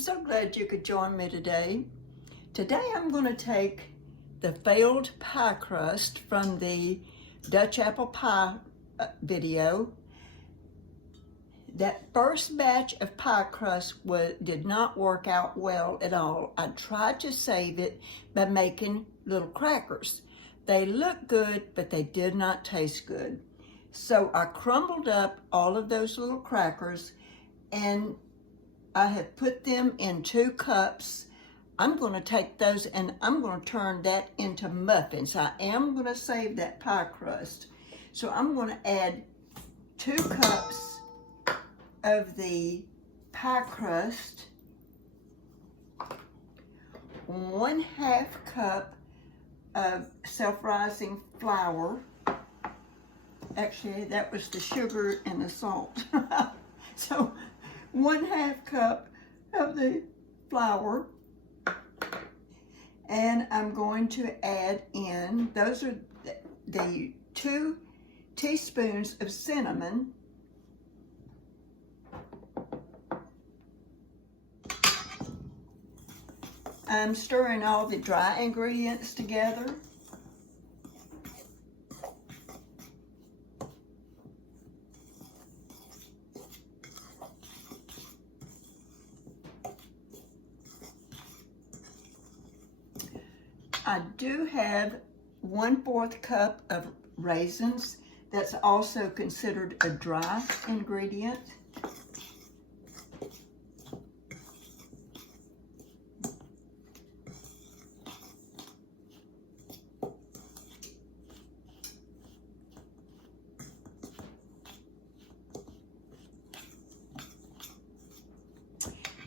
so glad you could join me today. Today I'm going to take the failed pie crust from the Dutch apple pie video. That first batch of pie crust did not work out well at all. I tried to save it by making little crackers. They looked good, but they did not taste good. So I crumbled up all of those little crackers and I have put them in 2 cups. I'm going to take those and I'm going to turn that into muffins. I am going to save that pie crust. So I'm going to add 2 cups of the pie crust, 1/2 cup of self-rising flour. Actually, that was the sugar and the salt. So 1/2 cup of the flour, and I'm going to add in, those are the 2 teaspoons of cinnamon, I'm stirring all the dry ingredients together. I do have 1/4 cup of raisins. That's also considered a dry ingredient.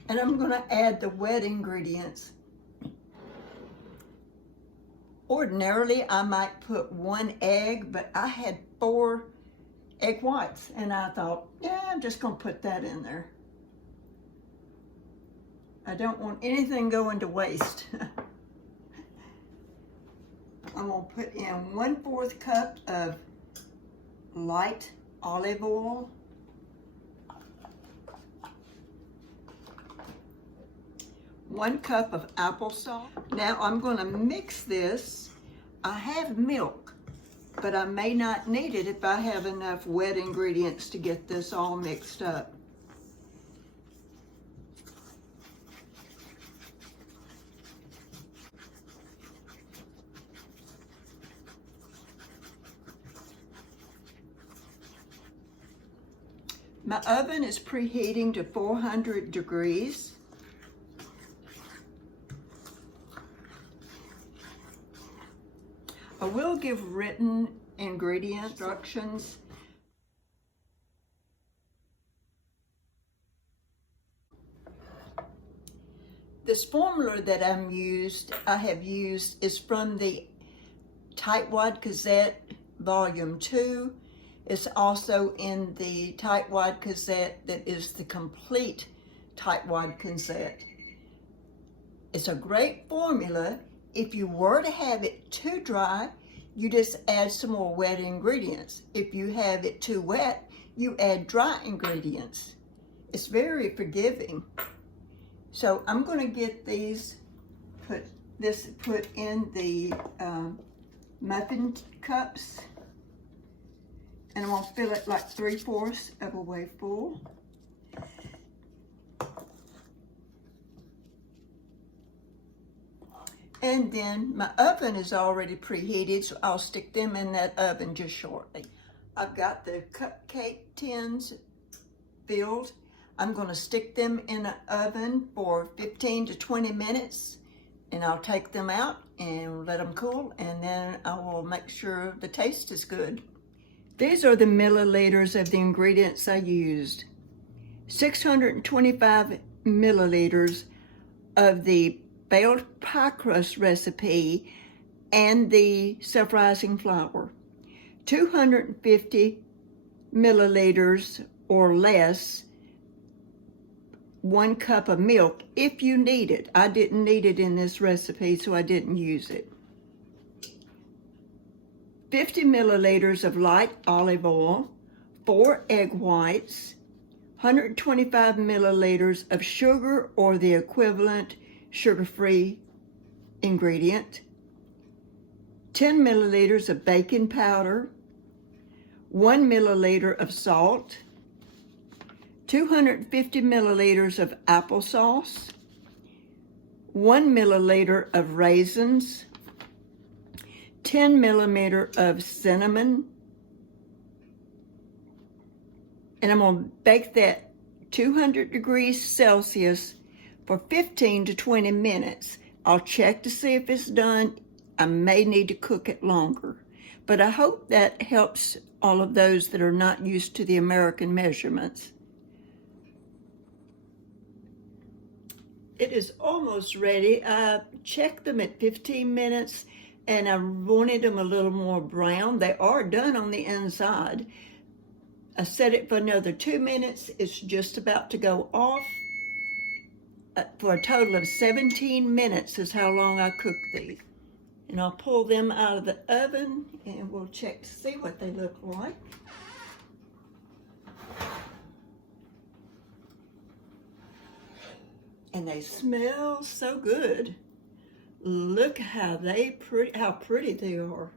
And I'm going to add the wet ingredients. Ordinarily, I might put 1 egg, but I had 4 egg whites, and I thought, yeah, I'm just going to put that in there. I don't want anything going to waste. I'm going to put in 1/4 cup of light olive oil, 1 cup of applesauce. Now I'm going to mix this. I have milk, but I may not need it if I have enough wet ingredients to get this all mixed up. My oven is preheating to 400 degrees. I will give written ingredient instructions. This formula that I have used is from the Tightwad Gazette Volume 2. It's also in the Tightwad Gazette that is the complete Tightwad Gazette. It's a great formula. If you were to have it too dry, you just add some more wet ingredients. If you have it too wet, you add dry ingredients. It's very forgiving. So I'm going to get these, put in the muffin cups, and I'm going to fill it like 3/4 of a way full. And then my oven is already preheated, so I'll stick them in that oven just shortly. I've got the cupcake tins filled. I'm going to stick them in an oven for 15 to 20 minutes, and I'll take them out and let them cool, and then I will make sure the taste is good. These are the milliliters of the ingredients I used. 625 milliliters of the failed pie crust recipe and the self-rising flour, 250 milliliters or less, 1 cup of milk if you need it. I didn't need it in this recipe, so I didn't use it. 50 milliliters of light olive oil, 4 egg whites, 125 milliliters of sugar or the equivalent sugar-free ingredient, 10 milliliters of baking powder, 1 milliliter of salt, 250 milliliters of applesauce, 1 milliliter of raisins, 10 millimeter of cinnamon, and I'm going to bake that 200 degrees Celsius for 15 to 20 minutes. I'll check to see if it's done. I may need to cook it longer, but I hope that helps all of those that are not used to the American measurements. It is almost ready. I checked them at 15 minutes and I wanted them a little more brown. They are done on the inside. I set it for another 2 minutes. It's just about to go off. For a total of 17 minutes is how long I cooked these. And I'll pull them out of the oven and we'll check to see what they look like. And they smell so good. Look how pretty they are.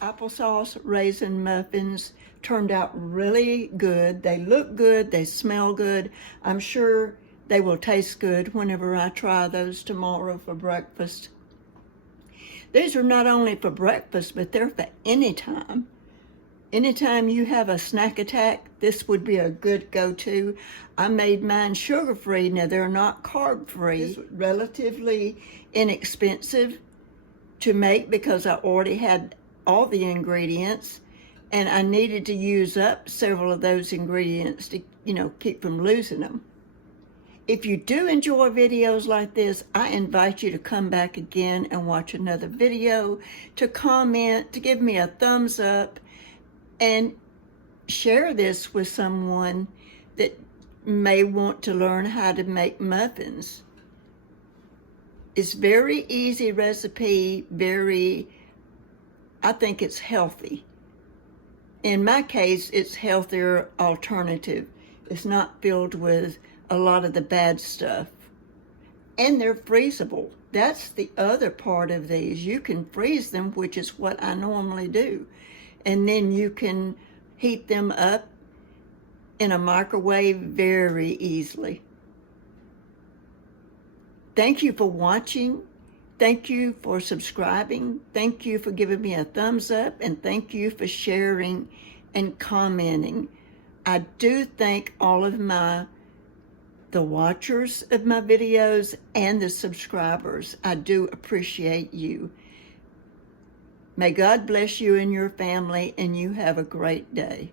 Applesauce raisin muffins turned out really good. They look good, they smell good. I'm sure they will taste good whenever I try those tomorrow for breakfast. These are not only for breakfast, but they're for any time. Anytime you have a snack attack, this would be a good go-to. I made mine sugar-free. Now, they're not carb-free. It's relatively inexpensive to make because I already had all the ingredients, and I needed to use up several of those ingredients to, keep from losing them. If you do enjoy videos like this, I invite you to come back again and watch another video, to comment, to give me a thumbs up, and share this with someone that may want to learn how to make muffins. It's very easy recipe, I think it's healthy. In my case, it's healthier alternative. It's not filled with a lot of the bad stuff. And they're freezable. That's the other part of these. You can freeze them, which is what I normally do. And then you can heat them up in a microwave very easily. Thank you for watching. Thank you for subscribing. Thank you for giving me a thumbs up. And thank you for sharing and commenting. I do thank all of the watchers of my videos and the subscribers. I do appreciate you. May God bless you and your family, and you have a great day.